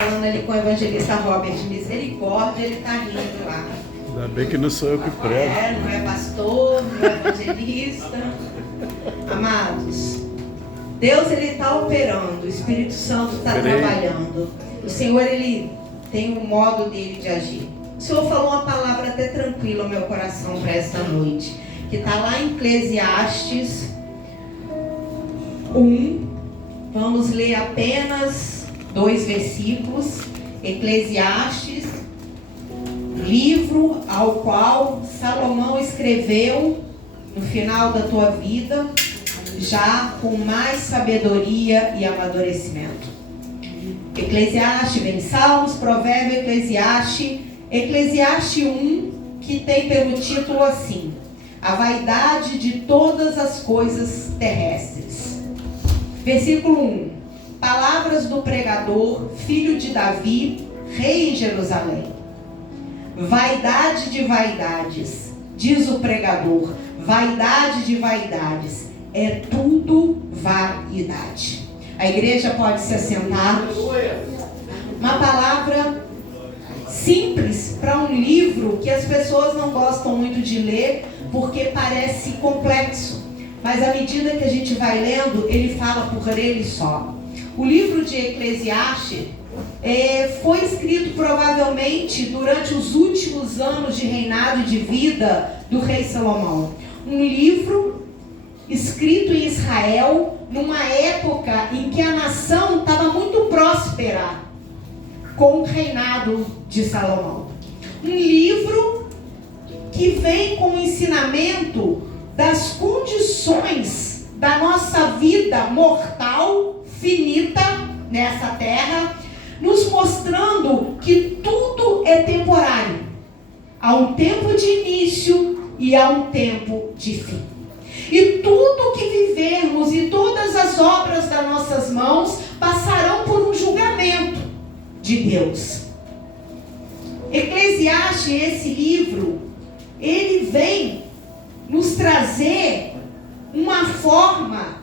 Falando ali com o evangelista Robert, misericórdia, ele está rindo lá. Ainda bem que não sou eu que prego. Não é pastor, não é evangelista. Amados, Deus ele está operando, o Espírito Santo está trabalhando. O Senhor ele tem um modo dele de agir. O Senhor falou uma palavra até tranquila ao meu coração para esta noite, que está lá em Eclesiastes 1. Vamos ler apenas 2 versículos. Eclesiastes, livro ao qual Salomão escreveu no final da tua vida, já com mais sabedoria e amadurecimento. Eclesiastes, vem Salmos, Provérbio, Eclesiastes 1, que tem pelo título assim: a vaidade de todas as coisas terrestres. Versículo 1. Palavras do pregador, filho de Davi, rei em Jerusalém. Vaidade de vaidades, diz o pregador, vaidade de vaidades, é tudo vaidade. A igreja pode se assentar. Uma palavra simples para um livro que as pessoas não gostam muito de ler, porque parece complexo. Mas à medida que a gente vai lendo, ele fala por ele só. O livro de Eclesiastes foi escrito provavelmente durante os últimos anos de reinado e de vida do rei Salomão. Um livro escrito em Israel, numa época em que a nação estava muito próspera com o reinado de Salomão. Um livro que vem com o ensinamento das condições da nossa vida mortal, finita, nessa terra, nos mostrando que tudo é temporário. Há um tempo de início e há um tempo de fim. E tudo que vivermos e todas as obras das nossas mãos passarão por um julgamento de Deus. Eclesiastes, esse livro, ele vem nos trazer uma forma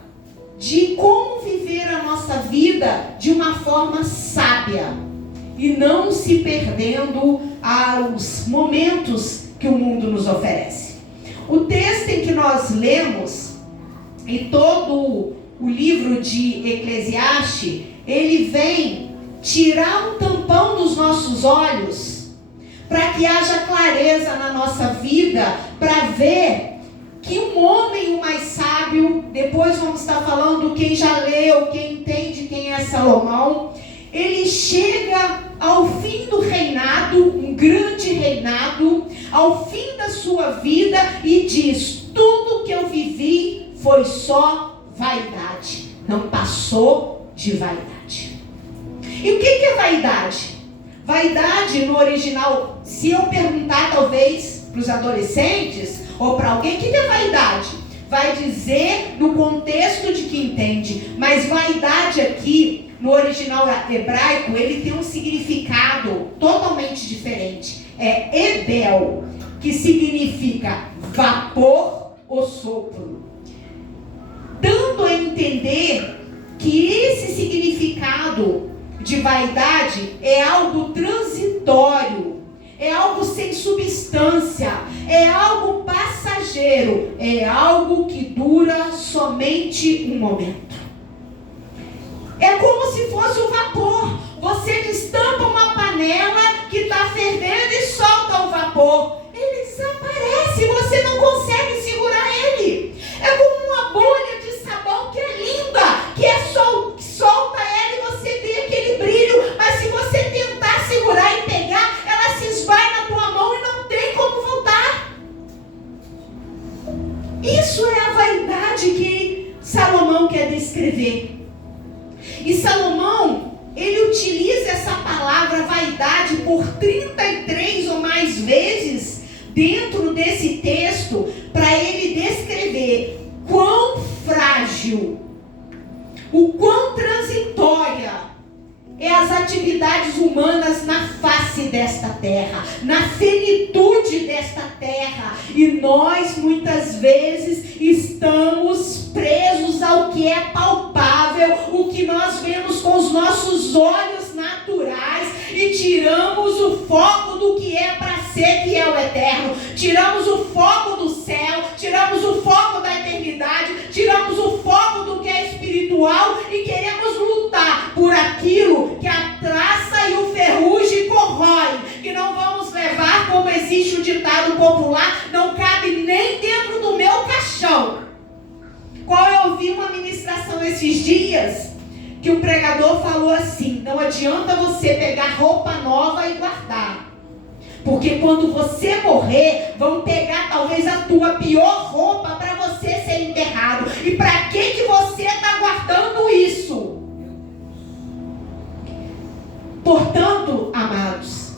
de como viver a nossa vida de uma forma sábia e não se perdendo aos momentos que o mundo nos oferece. O texto em que nós lemos e todo o livro de Eclesiastes, ele vem tirar um tampão dos nossos olhos para que haja clareza na nossa vida, para ver que um homem o mais sábio, depois vamos estar falando quem já leu, quem entende quem é Salomão, ele chega ao fim do reinado, um grande reinado, ao fim da sua vida e diz: tudo que eu vivi foi só vaidade, não passou de vaidade. E o que é vaidade? Vaidade no original, se eu perguntar talvez para os adolescentes ou para alguém, o que é vaidade? Vai dizer no contexto de que entende, mas vaidade aqui, no original hebraico, ele tem um significado totalmente diferente. É ebel, que significa vapor ou sopro. Dando a entender que esse significado de vaidade é algo transitório, é algo sem substância, é algo passageiro, é algo que dura somente um momento. É como se fosse o vapor. Você destampa uma panela que está fervendo e solta o vapor. Ele desaparece, você não consegue segurar ele. É como uma bolha de sabão que é linda, que é solta ela e você tem aquele brilho, mas se você tentar segurar e pegar, ela se esvai na tua mão e não tem como voltar. Isso é a vaidade que Salomão quer descrever. E Salomão, ele utiliza essa palavra vaidade por 33 ou mais vezes dentro desse texto, para ele descrever quão frágil, o quão transitória é as atividades humanas na face desta terra, na finitude desta terra. E nós muitas vezes estamos presos ao que é palpável, o que nós vemos com os nossos olhos naturais, e tiramos o foco do que é para ser, que é o eterno. Tiramos o foco do céu, tiramos o foco da eternidade, tiramos o foco do que é espiritual e queremos lutar por aquilo que a traça e o ferrugem corroem, que não vamos levar, como existe o ditado popular, não cabe nem dentro do meu caixão. Qual eu ouvi uma ministração esses dias, que o pregador falou assim: não adianta você pegar roupa nova e guardar, porque quando você morrer, vão pegar talvez a tua pior roupa para você ser enterrado. E para que você está guardando isso? Portanto, amados,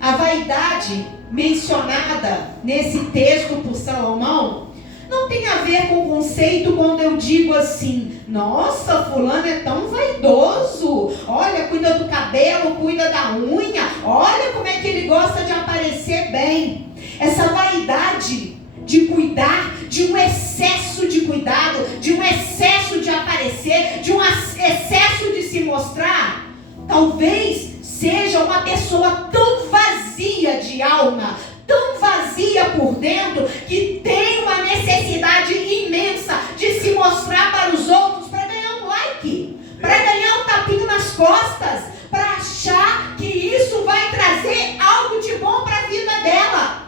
a vaidade mencionada nesse texto por Salomão não tem a ver com o conceito quando eu digo assim: nossa, fulano é tão vaidoso, olha, cuida do cabelo, cuida da unha, olha como é que ele gosta de aparecer bem. Essa vaidade de cuidar, de um excesso de cuidado, de um excesso de aparecer, de um excesso de se mostrar, talvez seja uma pessoa tão vazia de alma, tão vazia por dentro, que tem uma necessidade imensa de se mostrar para os outros, para ganhar um like, para ganhar um tapinho nas costas, para achar que isso vai trazer algo de bom para a vida dela.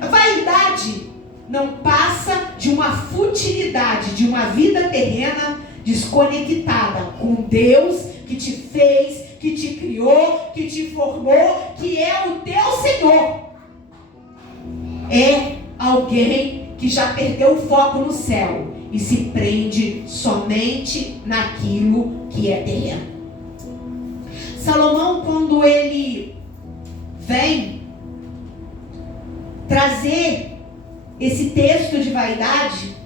A vaidade não passa de uma futilidade, de uma vida terrena desconectada com Deus que te fez, que te criou, que te formou, que é o teu Senhor. É alguém que já perdeu o foco no céu e se prende somente naquilo que é terreno. Salomão, quando ele vem trazer esse texto de vaidade,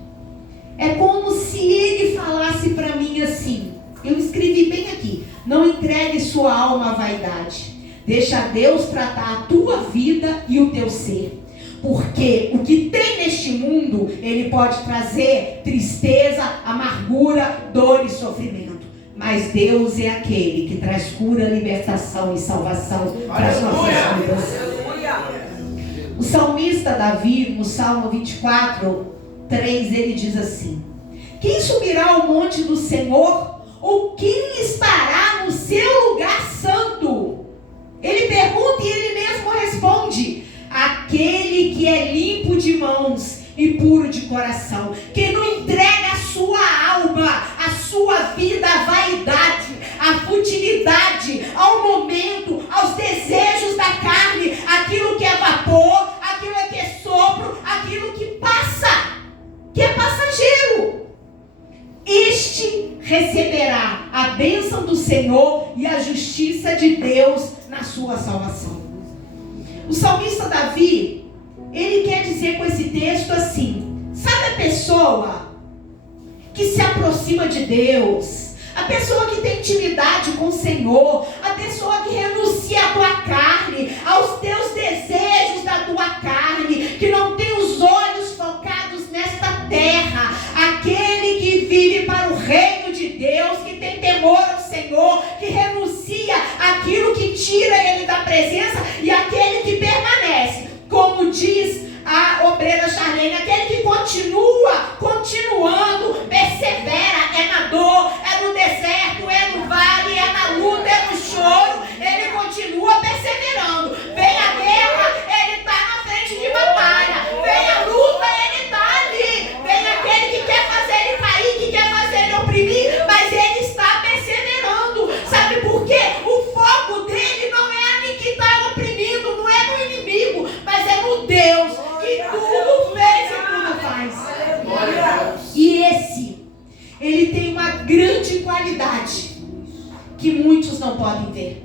é como se ele falasse para mim assim, eu escrevi bem aqui: não entregue sua alma à vaidade, deixa Deus tratar a tua vida e o teu ser, porque o que tem neste mundo, ele pode trazer tristeza, amargura, dor e sofrimento, mas Deus é aquele que traz cura, libertação e salvação para as nossas vidas. O salmista Davi, no Salmo 24, 3, ele diz assim: quem subirá ao monte do Senhor? Ou quem estará no seu lugar santo? Ele pergunta e ele mesmo responde: aquele que é limpo de mãos e puro de coração, que não entrega a sua alma, a sua vida à vaidade, à futilidade, ao momento, aos desejos da carne, aquilo que é vapor, aquilo que é sopro, aquilo que passa, que é passageiro. Este receberá a bênção do Senhor e a justiça de Deus na sua salvação. O salmista Davi, ele quer dizer com esse texto assim: sabe a pessoa que se aproxima de Deus, a pessoa que tem intimidade com o Senhor, a pessoa que renuncia à tua carne, aos teus desejos da tua carne, que não tem os olhos focados nesta terra, aquele que vive para o reino de Deus, que tem temor ao Senhor, que renuncia àquilo que tira ele da presença, e aquele que permanece, como diz a obreira Charlene, aquele que continuando, persevera, é na dor, é no deserto, é no vale, é na luta, é no choro, ele continua perseverando. Vem a guerra, ele está na frente de batalha. Vem a luta, ele está ali. Vem aquele que quer fazer ele cair, que quer fazer ele oprimir, mas ele está perseverando. Sabe por quê? O foco dele não é ali que está oprimindo, não é no inimigo, mas é no Deus que tudo fez e tudo faz. E ele tem uma grande qualidade que muitos não podem ver,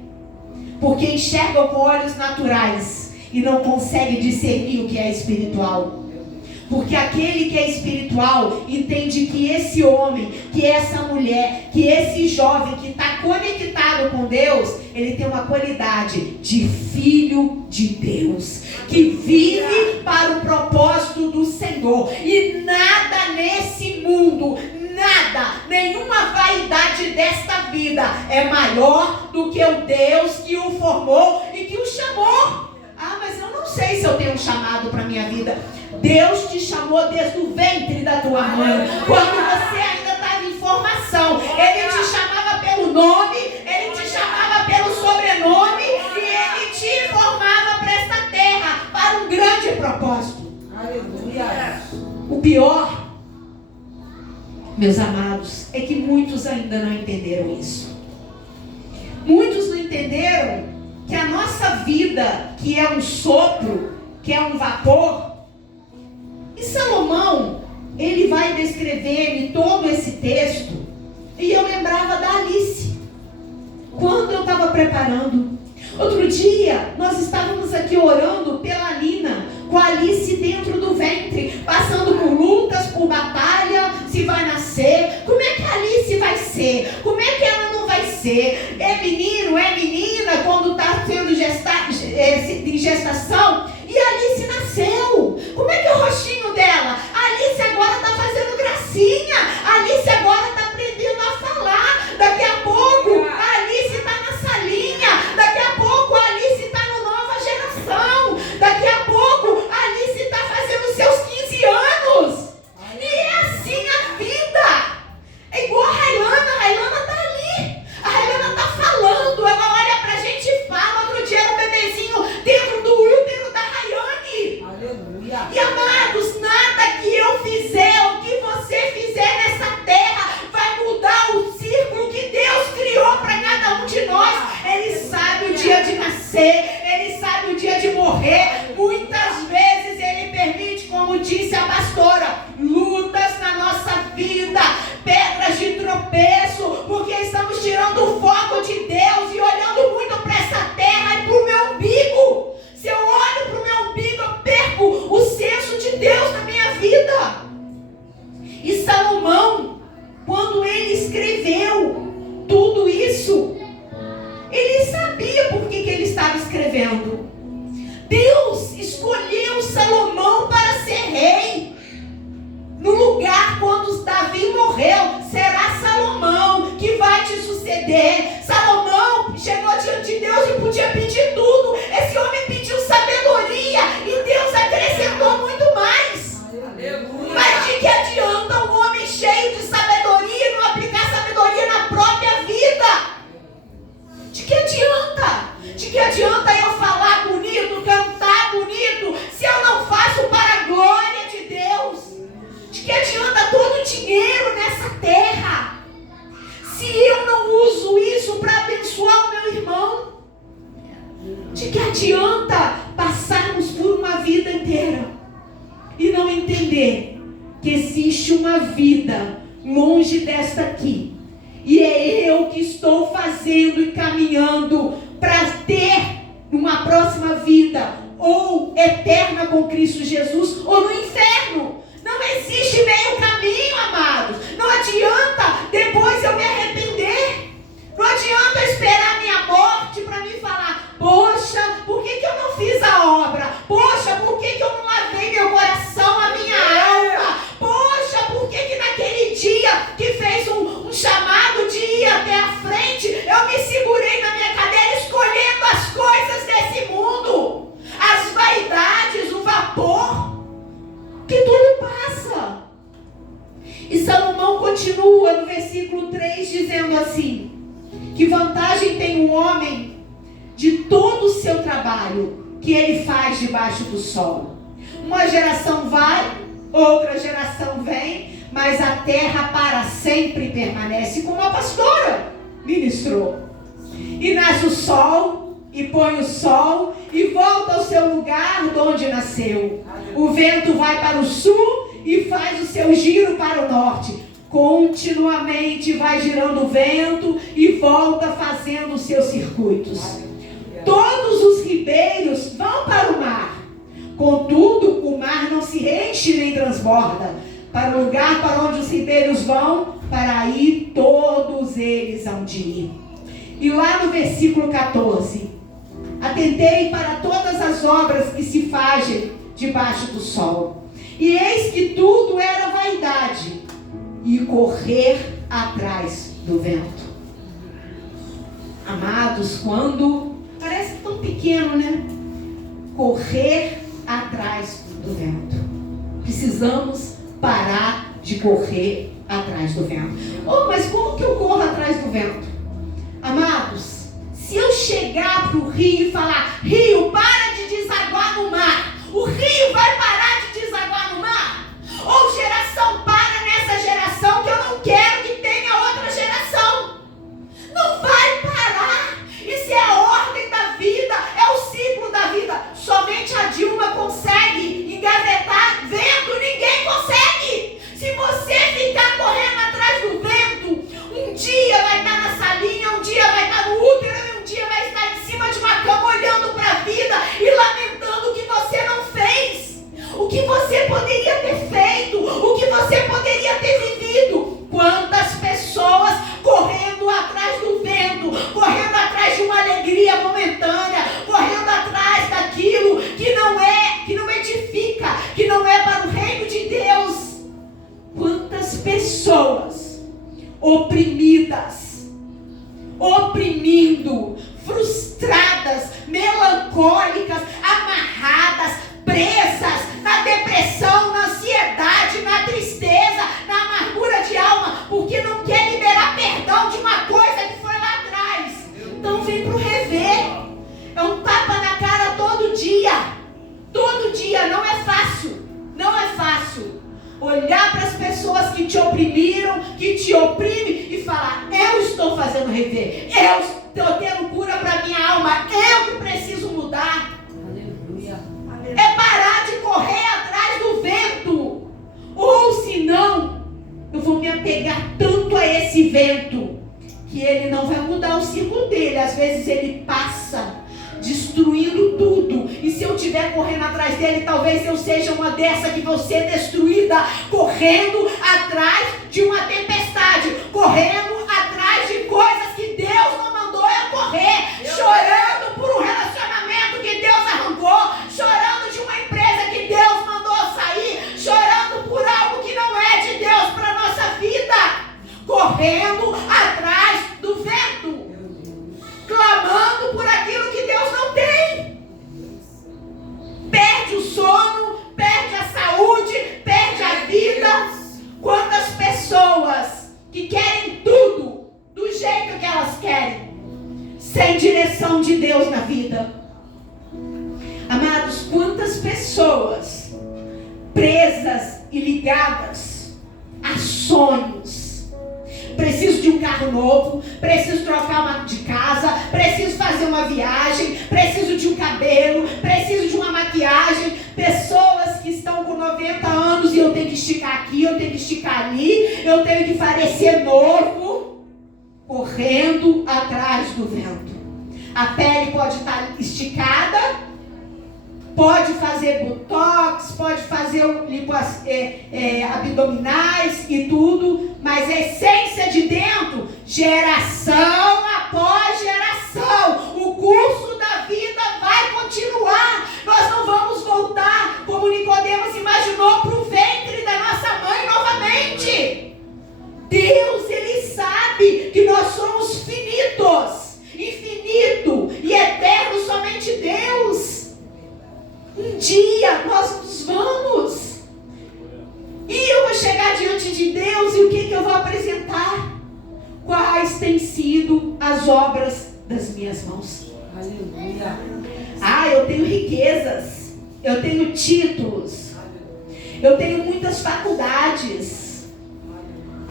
porque enxergam com olhos naturais e não conseguem discernir o que é espiritual. Porque aquele que é espiritual entende que esse homem, que essa mulher, que esse jovem que está conectado com Deus, ele tem uma qualidade de filho de Deus, que vive para o propósito do Senhor. E nada nesse mundo, nada, nenhuma vaidade desta vida é maior do que o Deus que o formou e que o chamou. Ah, mas eu não sei se eu tenho um chamado para a minha vida. Deus te chamou desde o ventre da tua mãe, quando você ainda estava em formação. Ele te chamava pelo nome, Ele te chamava pelo sobrenome, e Ele te formava para esta terra, para um grande propósito. Aleluia. O pior, meus amados, é que muitos ainda não entenderam isso. Muitos não entenderam que a nossa vida, que é um sopro, que é um vapor. E Salomão, ele vai descrever em todo esse texto, e eu lembrava da Alice, quando eu estava preparando. Outro dia, nós estávamos aqui orando pela Nina, com a Alice dentro do ventre, passando por lutas, por batalha, se vai nascer. Como é que a Alice vai ser? Como é que ela não vai ser? É menino, é menina, quando está sendo em gestação, e a Alice nasceu. Como é que é o rostinho dela? A Alice agora está fazendo gracinha, a Alice agora está aprendendo a falar. Daqui a pouco, a Alice está na salinha, daqui a pouco a Alice está no Nova Geração, daqui a pouco a Alice está fazendo seus 15 anos. E é assim a vida. É igual a Railana está ali, a Railana está falando, ela olha pra gente e fala. Outro dia era um bebezinho dentro do útero da Rayane. Aleluia. E amados, nada que eu fizer, o que você fizer nessa terra, vai mudar o círculo que Deus criou para cada um de nós. Ele sabe o dia de nascer, Ele sabe o dia de morrer. Muitas vezes Ele permite, como disse a pastora, lutas na nossa vida, pedras de tropeço, porque estamos tirando o foco de Deus e olhando muito para essa terra e para o meu umbigo. Se eu olho para o meu umbigo, eu perco o senso de Deus na minha vida. E Salomão, quando ele escreveu tudo isso, ele sabia por que ele estava escrevendo. Deus escolheu Salomão para ser rei. No lugar quando Davi morreu, será Salomão que vai te suceder. Salomão chegou diante de Deus e podia pedir tudo. Esse homem pediu sabedoria e Deus acrescentou muito mais. Aleluia. Mas de que adianta um homem cheio de sabedoria e não aplicar sabedoria na própria vida? De que adianta? De que adianta eu falar bonito, cantar bonito, se eu não faço para a glória de Deus? De que adianta todo o dinheiro nessa terra, se eu não uso isso para abençoar o meu irmão? De que adianta passarmos por uma vida inteira e não entender que existe uma vida longe desta aqui, e é eu que estou fazendo e caminhando para ter uma próxima vida, ou eterna com Cristo Jesus, ou no inferno. Não existe meio caminho, amados. Não adianta depois eu me arrepender. Não adianta eu esperar a minha morte para me falar: poxa, por que eu não fiz a obra? Poxa, por que eu não lavei meu coração, a minha alma? Poxa, por que naquele dia que fez um chamado de ir até a frente, eu me segurei na minha cadeira escolhendo as coisas desse mundo, as vaidades, o vapor, que tudo passa. E Salomão continua no versículo 3 dizendo assim: que vantagem tem um homem de todo o seu trabalho que ele faz debaixo do sol? Uma geração vai, outra geração vem, mas a terra para sempre permanece, como a pastora ministrou. E nasce o sol, e põe o sol, e volta ao seu lugar de onde nasceu. O vento vai para o sul e faz o seu giro para o norte. Continuamente vai girando o vento e volta fazendo os seus circuitos. Todos os ribeiros vão para o mar, contudo o mar não se enche nem transborda. Para o lugar para onde os ribeiros vão, para aí todos eles hão de ir. E lá no versículo 14: atentei para todas as obras que se fazem debaixo do sol, e eis que tudo era vaidade e correr atrás do vento. Amados, quando parece tão pequeno, né? Correr atrás do vento. Precisamos parar de correr atrás do vento. Oh, mas como que eu corro atrás do vento? Amados, se eu chegar para o rio e falar: rio, para de desaguar no mar, o rio vai parar de desaguar no mar? Ou geração, para nessa geração que eu não quero que tenha outra geração? Não vai parar. Isso é a ordem da vida, é o ciclo da vida. Somente a Dilma consegue engavetar vento, ninguém consegue. Se você ficar correndo atrás do vento, um dia vai estar na salinha, um dia vai estar no útero e um dia vai estar em cima de uma cama olhando para a vida e lamentando o que você não fez, o que você poderia ter feito, o que você poderia ter vivido. Quantas pessoas correndo atrás do vento, correndo atrás de uma alegria momentânea, correndo atrás daquilo que não edifica, que não é para o reino de Deus. Quantas pessoas oprimidas, oprimindo, frustradas, melancólicas, amarradas, presas na depressão, na ansiedade, na tristeza, na amargura de alma, porque não quer liberar perdão de uma coisa que foi lá atrás. Então vem para o rever. É um tapa na cara todo dia. Todo dia. Não é fácil. Não é fácil. Olhar para as pessoas que te oprimiram, que te oprimem e falar: eu estou fazendo rever. Eu estou tendo cura para minha alma. Eu que preciso mudar. É parar de correr atrás do vento. Ou senão, eu vou me apegar tanto a esse vento que ele não vai mudar o ciclo dele. Às vezes ele passa destruindo tudo. E se eu estiver correndo atrás dele, talvez eu seja uma dessa que vou ser destruída, correndo atrás de uma tempestade, correndo atrás de coisas que Deus não mandou eu correr, chorando por um relacionamento que Deus arrancou, chorando de uma empresa que Deus mandou sair, chorando por algo que não é de Deus para a nossa vida, correndo atrás do vento, clamando por aquilo que Deus não tem. Perde o sono, perde a saúde, perde a vida. Quantas pessoas que querem tudo do jeito que elas querem, sem direção de Deus na vida. Amados, quantas pessoas presas e ligadas a sonhos. Preciso de um carro novo, preciso trocar uma de casa, preciso fazer uma viagem, preciso de um cabelo, preciso de uma maquiagem. Pessoas que estão com 90 anos e eu tenho que esticar aqui, eu tenho que esticar ali, eu tenho que parecer novo, correndo atrás do vento. A pele pode estar esticada, pode fazer botox, pode fazer abdominais e tudo, mas a essência de dentro, geração após geração, o curso da vida vai continuar. Nós não vamos voltar, como Nicodemos imaginou, para o ventre da nossa mãe novamente. Deus, Ele sabe que nós somos finitos, infinito e eterno, somente Deus. Um dia nós nos vamos. E eu vou chegar diante de Deus e o que eu vou apresentar? Quais têm sido as obras das minhas mãos? Aleluia. Eu tenho riquezas, eu tenho títulos, eu tenho muitas faculdades,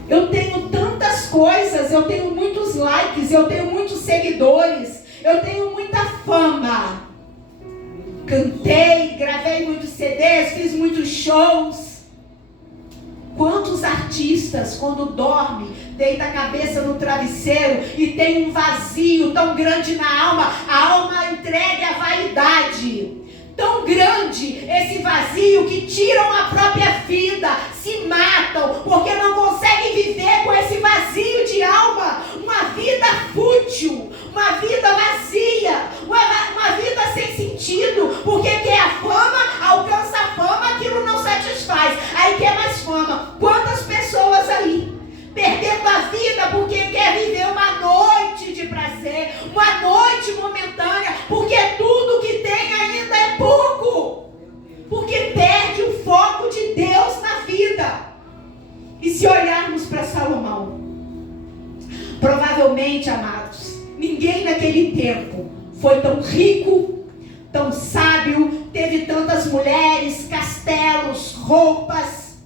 eu tenho tantas coisas, eu tenho muitos likes, eu tenho muitos seguidores, eu tenho muita fama. Cantei, gravei muitos CDs, fiz muitos shows. Quantos artistas, quando dorme, deita a cabeça no travesseiro e tem um vazio tão grande na alma, a alma entregue à vaidade. Tão grande esse vazio que tiram a própria vida, se matam, porque não conseguem viver com esse vazio de alma. Uma vida fútil, uma vida vazia, uma vida sem sentido, porque quer a fama, alcança a fama, aquilo não satisfaz, aí quer mais fama. Quantas pessoas aí tempo foi tão rico, tão sábio, teve tantas mulheres, castelos, roupas,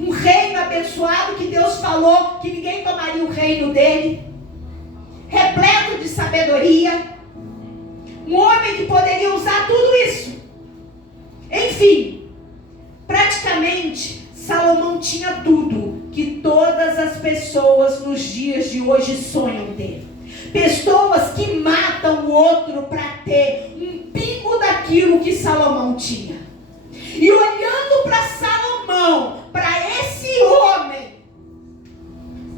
um reino abençoado que Deus falou que ninguém tomaria o reino dele, repleto de sabedoria, um homem que poderia usar tudo isso. Enfim, praticamente Salomão tinha tudo que todas as pessoas nos dias de hoje sonham ter. Pessoas que matam o outro para ter um pingo daquilo que Salomão tinha. E olhando para Salomão, para esse homem,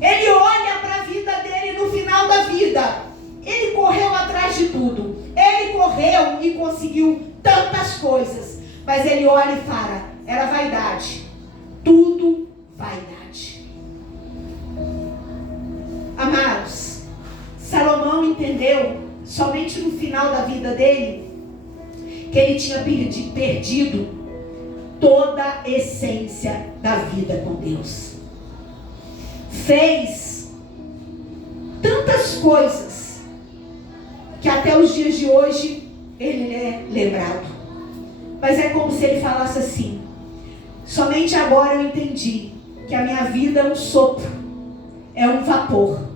ele olha para a vida dele no final da vida. Ele correu atrás de tudo. Ele correu e conseguiu tantas coisas. Mas ele olha e fala, era vaidade. Tudo vaidade. Amados, Salomão entendeu, somente no final da vida dele, que ele tinha perdido toda a essência da vida com Deus. Fez tantas coisas que até os dias de hoje ele é lembrado. Mas é como se ele falasse assim, somente agora eu entendi que a minha vida é um sopro, é um vapor,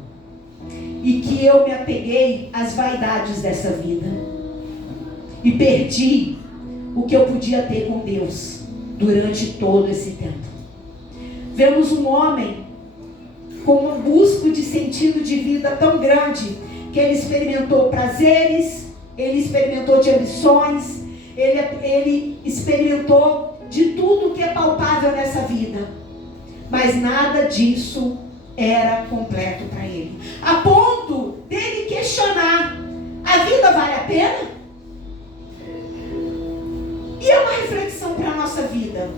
e que eu me apeguei às vaidades dessa vida e perdi o que eu podia ter com Deus durante todo esse tempo. Vemos um homem com uma busca de sentido de vida tão grande que ele experimentou prazeres, ele experimentou de ambições, ele experimentou de tudo que é palpável nessa vida, mas nada disso era completo para ele, a ponto dele questionar, a vida vale a pena? E é uma reflexão para a nossa vida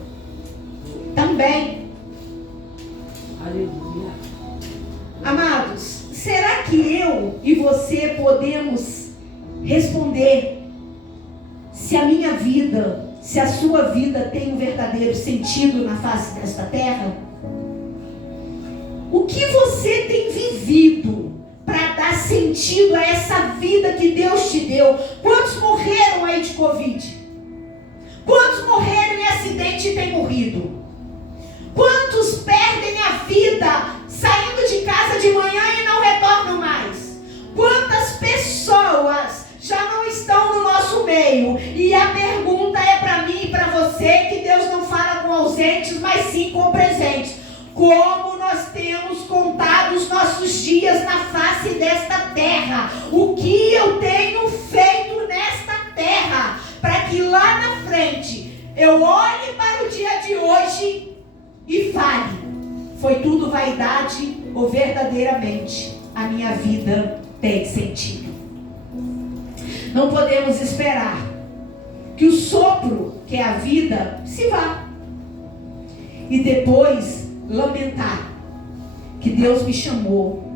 também. Aleluia. Amados, será que eu e você podemos responder se a minha vida, se a sua vida tem um verdadeiro sentido na face desta terra? O que você tem vivido para dar sentido a essa vida que Deus te deu? Quantos morreram aí de Covid? Quantos morreram em acidente e têm morrido? Quantos perdem a vida saindo de casa de manhã e não retornam mais? Quantas pessoas já não estão no nosso meio? E a pergunta é para mim e para você, que Deus não fala com ausentes, mas sim com presentes. Como nós temos contado os nossos dias na face desta terra? O que eu tenho feito nesta terra? Para que lá na frente eu olhe para o dia de hoje e fale, foi tudo vaidade ou verdadeiramente a minha vida tem sentido? Não podemos esperar que o sopro, que é a vida, se vá e depois lamentar que Deus me chamou.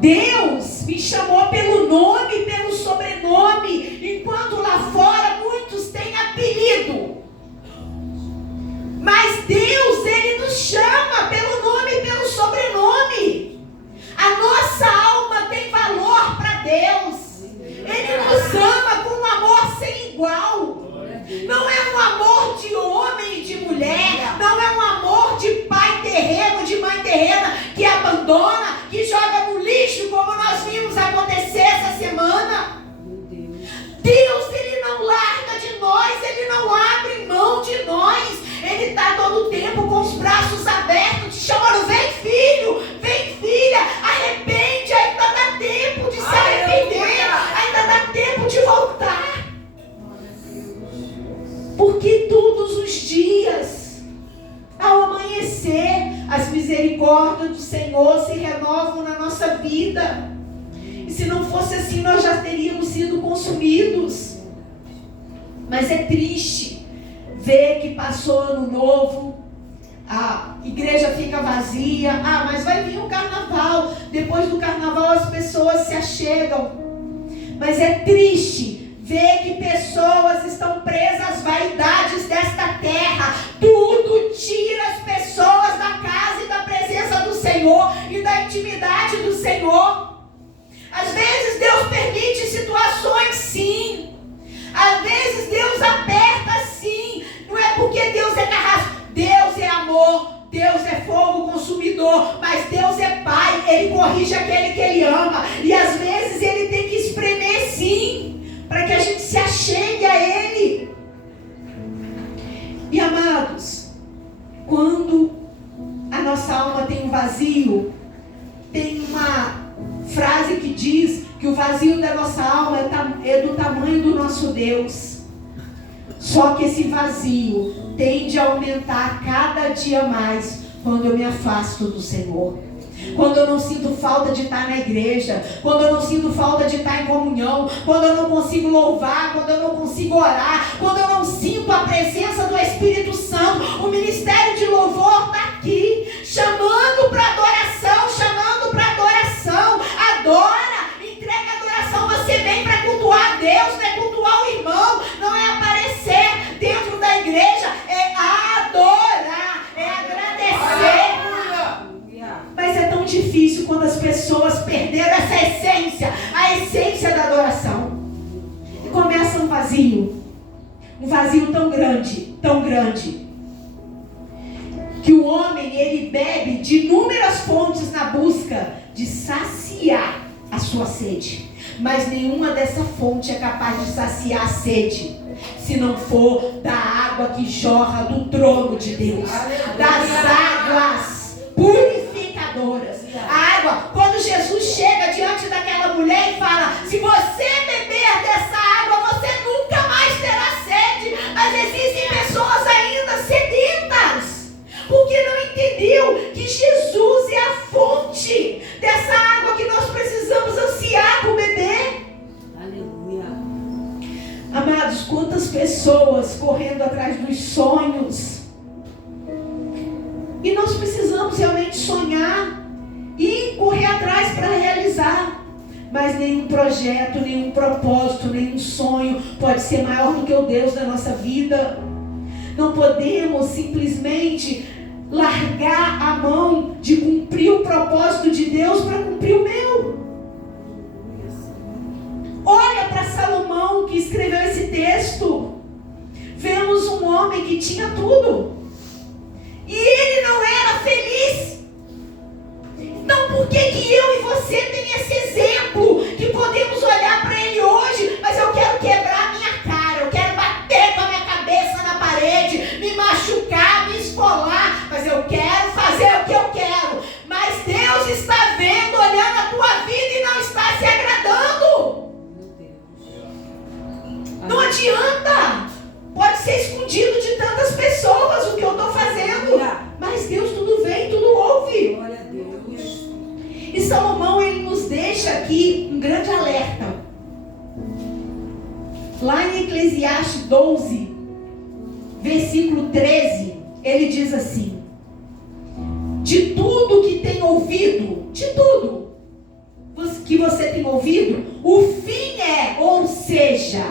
Deus me chamou pelo nome, pelo sobrenome, enquanto lá fora muitos têm apelido. Mas Deus, Ele nos chama pelo nome e pelo sobrenome. A nossa alma tem valor para Deus. Ele nos ama com um amor sem igual. Não é um amor de homem e de mulher. Não é um amor de pai terreno, de mãe terrena, que abandona, que joga no lixo, como nós vimos acontecer essa semana. Deus, Ele não larga de nós, Ele não abre mão de nós. Ele está todo o tempo com os braços abertos, te chamando, vem filho, vem filha, arrepende, ainda dá tempo de se arrepender, ainda dá tempo de voltar. Porque todos os dias, ao amanhecer, as misericórdias do Senhor se renovam na nossa vida. E se não fosse assim, nós já teríamos sido consumidos. Mas é triste ver que passou ano novo, a igreja fica vazia. Ah, mas vai vir o carnaval. Depois do carnaval as pessoas se achegam. Mas é triste ver que pessoas estão presas às vaidades desta terra. Tudo tira as pessoas da casa e da presença do Senhor e da intimidade do Senhor. Às vezes Deus permite Deus. Só que esse vazio tende a aumentar cada dia mais quando eu me afasto do Senhor. Quando eu não sinto falta de estar na igreja, quando eu não sinto falta de estar em comunhão, quando eu não consigo louvar, quando eu não consigo orar, quando eu não sinto a presença do Espírito Santo. O ministério de louvor está aqui, chamando para adoração, chamando para adoração. Adora, entrega a adoração. Você vem para cultuar a Deus, não é cultuar o irmão, não é aparecer dentro da igreja, é adorar, é agradecer. Mas é tão difícil quando as pessoas perderam essa essência, a essência da adoração. E começa um vazio tão grande, que o homem, ele bebe de inúmeras fontes na busca de saciar a sua sede. Mas nenhuma dessa fonte é capaz de saciar a sede, se não for da água que jorra do trono de Deus, das águas purificadoras. A água, quando Jesus chega diante daquela mulher e fala: se você beber dessa água, você nunca mais terá sede. Mas existem pessoas ainda sedentas, porque não entendiam que Jesus é a fonte dessa água que nós precisamos ansiar por beber. Aleluia. Amados, quantas pessoas correndo atrás dos sonhos. E nós precisamos realmente sonhar e correr atrás para realizar. Mas nenhum projeto, nenhum propósito, nenhum sonho pode ser maior do que o Deus da nossa vida. Não podemos simplesmente largar a mão de cumprir o propósito de Deus para cumprir o meu. Olha para Salomão, que escreveu esse texto. Vemos um homem que tinha tudo e ele não era feliz. Então por que eu e você tem esse exemplo, que podemos olhar para ele hoje, mas eu quero quebrar minha cara, eu quero bater com a minha cabeça na parede, me machucar, me esfolar, mas eu quero fazer o que eu quero. Mas Deus está vendo, olhando a tua vida e não está se agradando. Não adianta. Pode ser escondido de tantas pessoas o que eu estou fazendo, mas Deus tudo vê e tudo ouve. Glória a Deus. E Salomão, ele nos deixa aqui um grande alerta. Lá em Eclesiastes 12, versículo 13, ele diz assim: de tudo que tem ouvido, de tudo que você tem ouvido, o fim é, ou seja,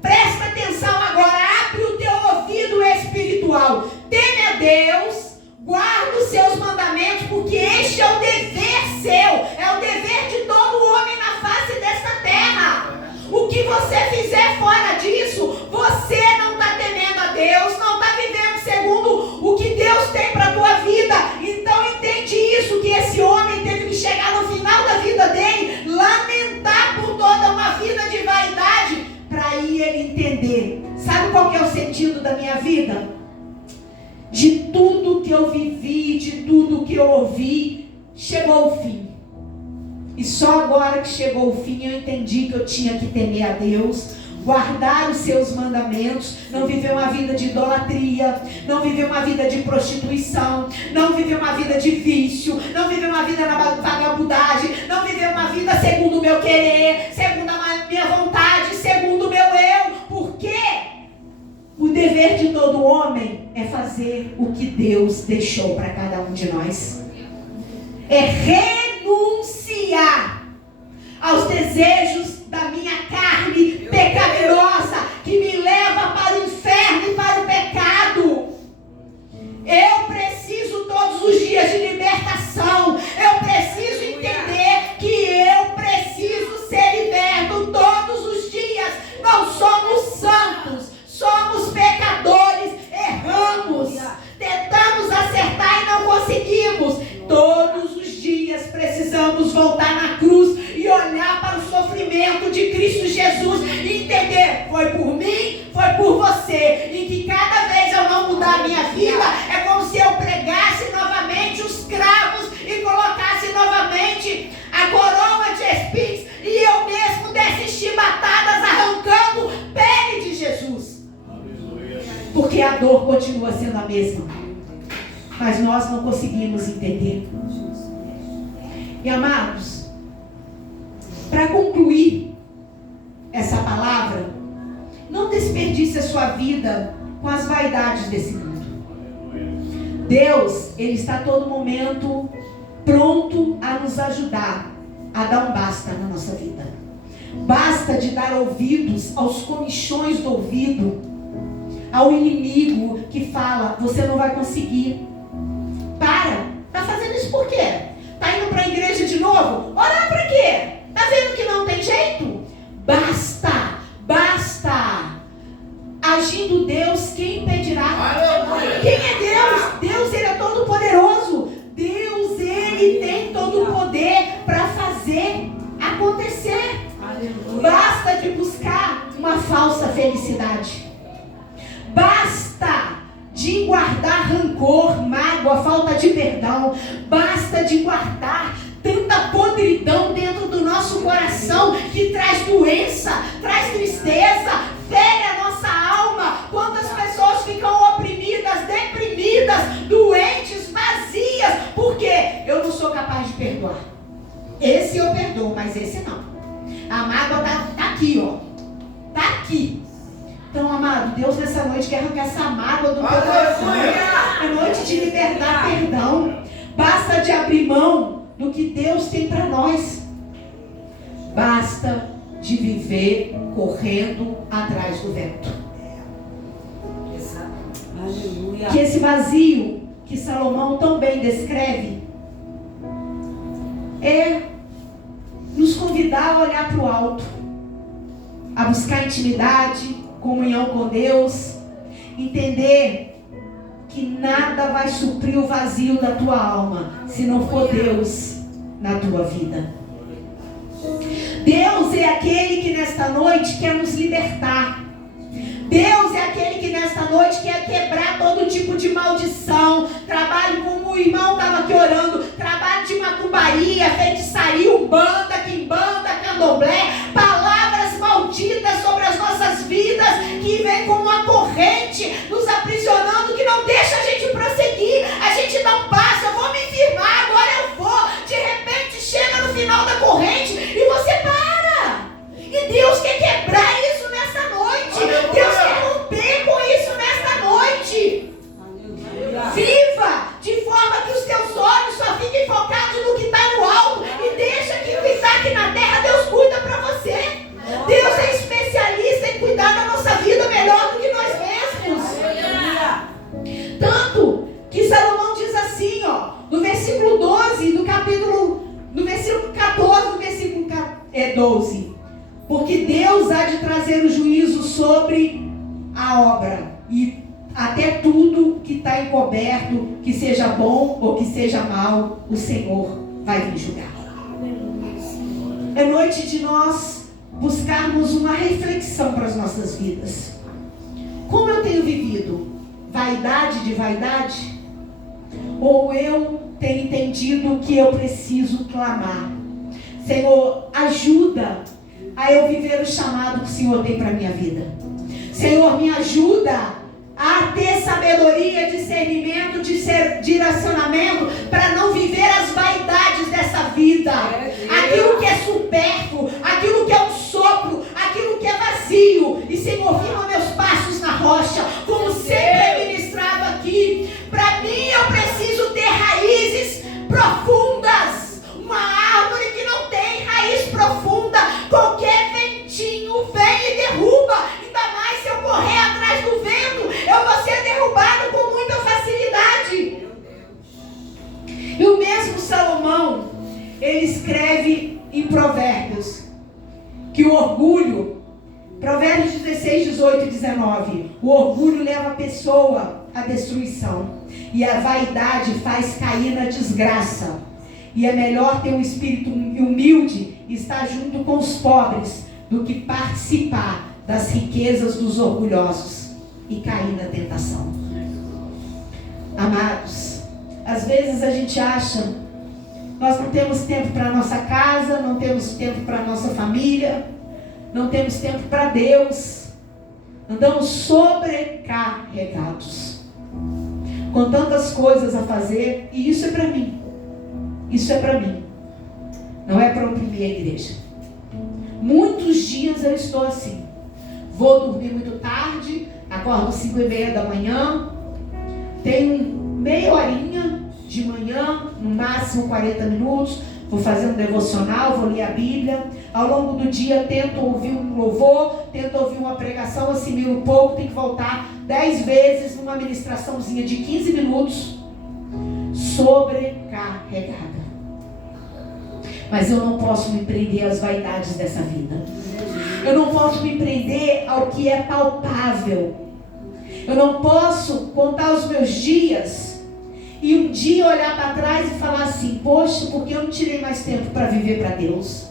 presta atenção agora, abre o teu ouvido espiritual, teme a Deus, guarda os seus mandamentos, porque este é o dever seu, é o dever de todo homem na face desta terra. O que você fizer fora disso, você não está temendo a Deus, não está vivendo segundo o que Deus tem para a tua vida. Então entende isso, que esse homem teve que chegar no final da vida dele, lamentar por toda uma vida de vaidade, para aí ele entender. Sabe qual que é o sentido da minha vida? De tudo que eu vivi, de tudo que eu ouvi, chegou o fim. E só agora que chegou o fim eu entendi que eu tinha que temer a Deus, guardar os seus mandamentos, não viver uma vida de idolatria, não viver uma vida de prostituição, não viver uma vida de vício, não viver uma vida na vagabundagem, não viver uma vida segundo o meu querer, segundo a minha vontade, segundo o meu eu. Por quê? O dever de todo homem é fazer o que Deus deixou para cada um de nós. É renunciar aos desejos da minha carne pecaminosa, que me leva para o inferno e para o pecado. Eu preciso todos os dias de libertação. Eu preciso entender que eu preciso ser liberto todos os dias. Não somos santos, somos pecadores, erramos, tentamos acertar e não conseguimos. Todos os dias precisamos voltar na cruz e olhar para o sofrimento de Cristo Jesus e entender, foi por mim, foi por você, e que cada vez eu não mudar a minha vida, é como se eu pregasse novamente os cravos e colocasse novamente a coroa de espinhos e eu mesmo desse chibatadas, arrancando pele porque a dor continua sendo a mesma. Mas nós não conseguimos entender. E amados, para concluir essa palavra, não desperdice a sua vida com as vaidades desse mundo. Deus, Ele está a todo momento pronto a nos ajudar a dar um basta na nossa vida. Basta de dar ouvidos aos comichões do ouvido, ao inimigo que fala, você não vai conseguir. Tá fazendo isso por quê? Tá indo para a igreja de novo? Orar para quê? Tá vendo que não tem jeito? Basta. Agindo Deus, quem impedirá? Quem é Deus? Deus, Ele é todo poderoso. Deus, Ele tem todo o poder para fazer acontecer. Basta de buscar uma falsa felicidade. Basta de guardar rancor, mágoa, falta de perdão. Basta de guardar tanta podridão dentro do nosso coração que traz doença, traz tristeza, fere a nossa alma. Quantas pessoas ficam oprimidas, deprimidas, doentes, vazias, porque eu não sou capaz de perdoar. Esse eu perdoo, mas esse não. A mágoa tá aqui, ó. Tá aqui. Então, amado, Deus nessa noite quer arrancar essa mágoa do teu coração. É noite de libertar perdão. Basta de abrir mão do que Deus tem para nós. Basta de viver correndo atrás do vento. Aleluia. Que esse vazio que Salomão tão bem descreve é nos convidar a olhar para o alto, a buscar intimidade, comunhão com Deus, entender que nada vai suprir o vazio da tua alma se não for Deus na tua vida. Deus é aquele que nesta noite quer nos libertar. Deus é aquele que nesta noite quer quebrar todo tipo de maldição. Trabalho como o irmão estava aqui orando, trabalho de macumbaria, feitiçaria, umbanda, quimbanda, candomblé, palavras malditas sobre as nossas vidas que vem como uma corrente nos aprisionando, que não deixa a gente prosseguir. A gente dá um passo, eu vou me firmar, agora eu vou. De repente chega no final da corrente e você para. E Deus quer quebrar isso nessa noite. Deus quer romper com isso nessa noite. Viva de forma que os teus olhos só fiquem focados no que está no alto e deixa que o que está aqui na terra Deus cuida para você. Deus é especialista em cuidar da nossa vida melhor do que nós mesmos. Tanto que Salomão diz assim, ó, no versículo 12 do capítulo, no versículo 14 do versículo 12. Porque Deus há de trazer o juízo sobre a obra e até tudo que está encoberto, que seja bom ou que seja mal, o Senhor vai vir julgar. É noite de nós buscarmos uma reflexão para as nossas vidas. Como eu tenho vivido? Vaidade de vaidade? Ou eu tenho entendido que eu preciso clamar? Senhor, ajuda a eu viver o chamado que o Senhor tem para a minha vida. Senhor, me ajuda a ter sabedoria, discernimento, direcionamento para não viver as vaidades dessa vida. Aquilo que é supérfluo, aquilo que é um sopro, aquilo que é vazio. E Senhor, firma meus passos na rocha, como sempre é ministrado aqui. Para mim eu preciso ter raízes profundas. Uma árvore que não tem raiz profunda, qualquer ventinho vem e derruba. Ainda mais se eu correr atrás do vento, eu vou ser derrubado com muita facilidade. E o mesmo Salomão, ele escreve em Provérbios que o orgulho, Provérbios 16, 18 e 19, o orgulho leva a pessoa à destruição e a vaidade faz cair na desgraça. E é melhor ter um espírito humilde e estar junto com os pobres do que participar das riquezas dos orgulhosos e cair na tentação. Amados, às vezes a gente acha, nós não temos tempo para a nossa casa, não temos tempo para a nossa família, não temos tempo para Deus, Andamos sobrecarregados, com tantas coisas a fazer, e isso é para mim. Isso é para mim. Não é para oprimir a igreja. Muitos dias eu estou assim. Vou dormir muito tarde, acordo 5:30 da manhã, tenho meia horinha de manhã, no máximo 40 minutos, vou fazer um devocional, vou ler a Bíblia. Ao longo do dia tento ouvir um louvor, tento ouvir uma pregação, assimilo um pouco, tenho que voltar 10 vezes numa ministraçãozinha de 15 minutos, sobrecarregada. Mas eu não posso me prender às vaidades dessa vida. Eu não posso me prender ao que é palpável. Eu não posso contar os meus dias e um dia olhar para trás e falar assim: poxa, por que eu não tirei mais tempo para viver para Deus?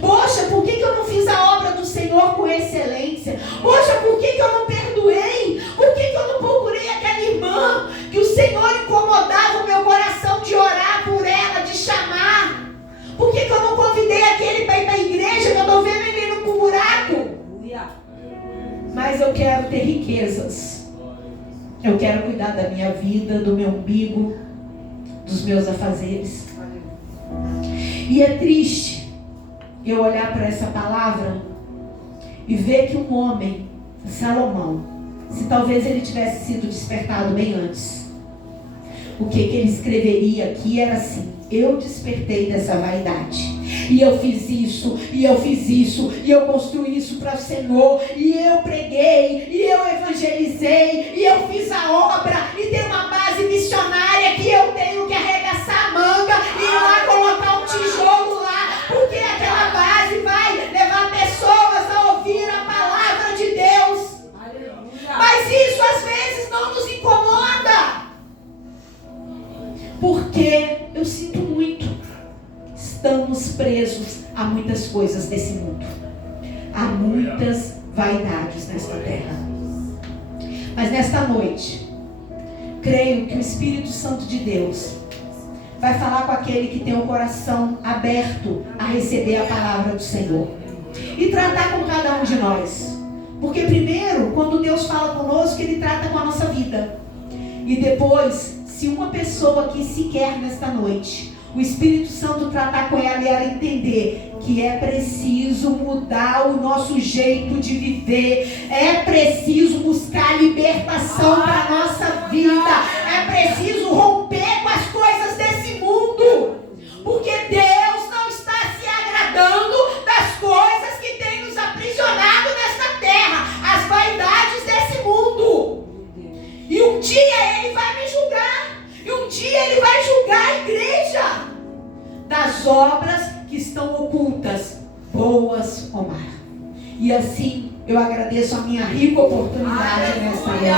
Poxa, por que eu não fiz a obra do Senhor com excelência? Poxa, por que eu não perdoei? Por que eu não procurei aquela irmã que o Senhor incomodava o meu coração de orar por ela, de chamar? Por que eu não convidei aquele para ir para a igreja que eu estou vendo ele indo para o buraco? Mas eu quero ter riquezas. Eu quero cuidar da minha vida, do meu umbigo, dos meus afazeres. E é triste eu olhar para essa palavra e ver que um homem, Salomão, se talvez ele tivesse sido despertado bem antes, o que ele escreveria aqui era assim: eu despertei dessa vaidade, e eu fiz isso, e eu fiz isso, e eu construí isso para o Senhor, e eu preguei, e eu evangelizei, e eu fiz a obra, e tem uma base missionária que eu tenho que arregaçar a manga e ir lá colocar um tijolo lá, porque aquela base vai levar pessoas a ouvir a palavra de Deus. Aleluia. Mas isso às vezes não nos incomoda, porque eu sinto muito, estamos presos a muitas coisas desse mundo, há muitas vaidades nesta terra. Mas nesta noite, creio que o Espírito Santo de Deus vai falar com aquele que tem o coração aberto a receber a palavra do Senhor e tratar com cada um de nós. Porque primeiro, quando Deus fala conosco, Ele trata com a nossa vida. E depois, se uma pessoa aqui sequer nesta noite, o Espírito Santo tratar com ela e ela entender que é preciso mudar o nosso jeito de viver, é preciso buscar libertação para a nossa vida, é preciso romper com as coisas desse mundo, porque Deus não está se agradando das coisas que tem nos aprisionado nesta terra, as vaidades desse mundo. E um dia Ele vai me julgar. E um dia Ele vai julgar a igreja das obras que estão ocultas, boas ou más. E assim eu agradeço a minha rica oportunidade nesta noite.